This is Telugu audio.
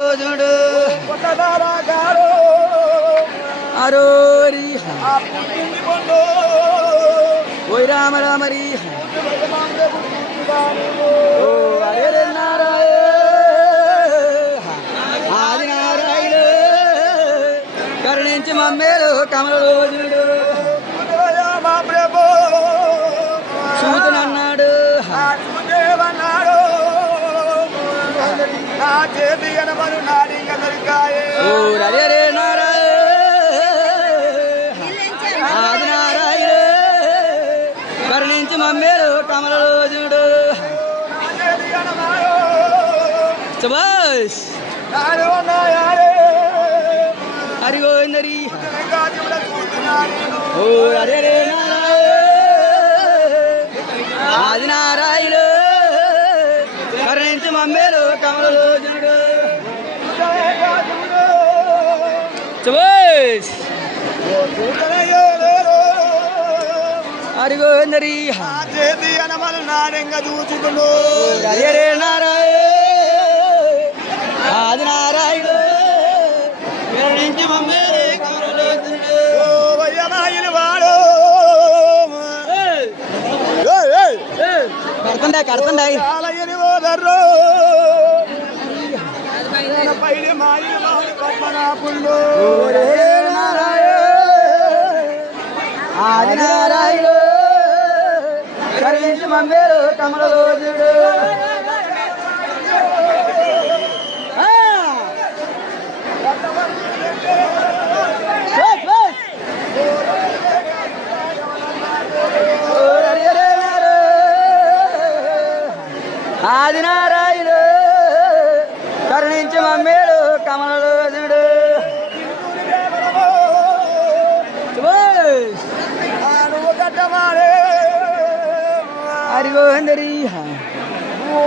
చూడు అరోరి ఓయ్ రామ రామరి ఓ అరే రే నారాయణ ఆది నారాయణ. కరుణించి మమ్మేలు కమలలో చూడు మా చేతి ఎనమను నాడిక దొరికాయే ఓ అరే రే నారాయణ. ఆది నారాయణ. కరుణించి మమ్మేలు కమలలో చూడు. నా చేతి ఎనమాడు సుభాష్ నాడు నాయాడే హరి గోవిందరి గాజుల చూస్తున్నాను ఓ నారాయణ. ఆది నారాయణ. కరుణించి మమ్మేలు కమలలో చూడు సుభాష్ హరి గోవిందరి నా చేతి ఎనమలు నాడెంగ చూచుకుండు హరి రే నారాయణ ఆది నారాయణ కరుణించి మమ్మేలు కడుతుండే కడుతుండే ఆలయని ఓదర్రో. పైడి మాయిలు కరుణించి మమ్మేలు కమలలో చూడు సుభాష్ నువ్వు కట్టమాడే హరి గోవిందరి ఓ